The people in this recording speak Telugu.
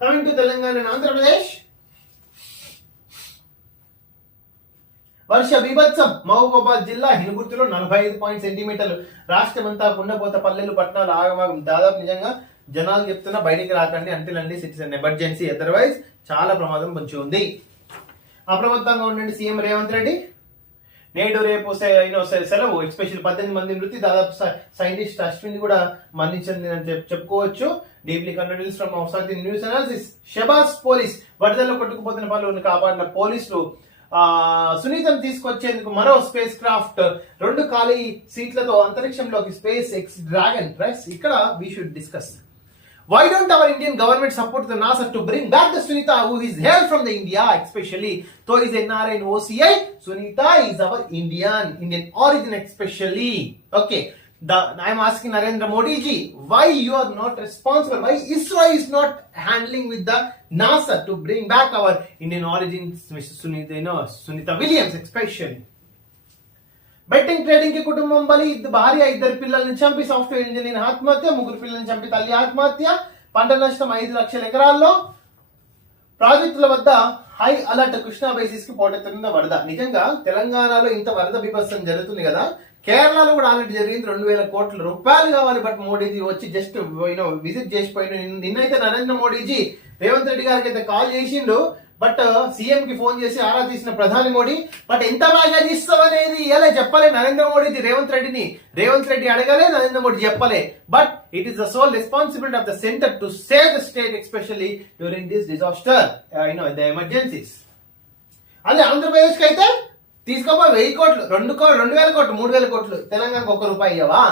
Coming to Telangana and Andhra Pradesh. వర్ష బీభత్సం మహబూబాబాద్ జిల్లా హినుగుర్తిలో 45 సెంటీమీటర్లు. రాష్ట్రమంతా కుండపోత పల్లెలు పట్టణాలు ఆగమాగం. దాదాపు నిజంగా జనాలు చెప్తున్నా బయటికి రాకండి అంటిలండి సిటిజన్ ఎమర్జెన్సీ, అదర్వైజ్ చాలా ప్రమాదం పొంచి ఉంది. అప్రమత్తంగా ఉండండి. సీఎం రేవంత్ రెడ్డి నేడు రేపు సెలవు. ఎస్పెషల్ 18 మంది మృతి, దాదాపు సైంటిస్ట్ అశ్విన్ కూడా మరణించింది అని చెప్పుకోవచ్చు. Deeply condolence from out news analysis. షబాస్ పోలీస్ వరదల్లో కొట్టుకుపోతున్న పనులను కాపాడిన పోలీసులు సునీతను తీసుకొచ్చేందుకు మరో స్పేస్ క్రాఫ్ట్ 2 ఖాళీ సీట్లతో అంతరిక్షంలోకి స్పేస్ ఎక్స్ డ్రాగన్ రైస్. ఇక్కడ we should discuss why don't our Indian government support the NASA to bring back the Sunita who is hailed from the India, especially though is NRI and OCI. Sunita is our Indian origin especially. Okay, I am asking Narendra Modi ji, why you are not responsible, why ISRO is not handling with the NASA to bring back our Indian origins, Mr. Sunita Williams especially. Betting trading కి కుటుంబం బలి. భార్య 2 పిల్లల్ని చంపి సాఫ్ట్వేర్ ఇంజనీర్ ఆత్మహత్య, 3 పిల్లల్ని చంపి తల్లి ఆత్మహత్య. పంట నష్టం 5 లక్షల ఎకరాల్లో. ప్రాజెక్టుల వద్ద హై అలర్ట్. కృష్ణా బేసిస్ కి పోటెత్తున్న వరద. నిజంగా తెలంగాణలో ఇంత వరద బీభత్సం జరుగుతుంది కదా, కేరళలో కూడా ఆల్రెడీ జరిగింది. 2000 కోట్ల రూపాయలు కావాలి, బట్ మోడీజీ వచ్చి జస్ట్ విజిట్ చేసిపోయిన. నిన్నైతే నరేంద్ర మోడీజీ రేవంత్ రెడ్డి గారికి అయితే కాల్ చేసిండు, బట్ సీఎం కి ఫోన్ చేసి ఆరా తీసిన ప్రధాని మోడీ, బట్ ఎంత బాగా తీస్తామనేది ఇలా చెప్పలే నరేంద్ర మోడీజీ రేవంత్ రెడ్డిని. రేవంత్ రెడ్డి అడగలే, నరేంద్ర మోడీ చెప్పలే. But it is the sole responsibility of the centre to save the state especially during this disaster, the emergencies. అదే ఆంధ్రప్రదేశ్ కి అయితే తీసుకోబో 1000 కోట్లు, 2000 కోట్లు, 3000 కోట్లు. తెలంగాణకు 1 రూపాయి ఇవ్వవా?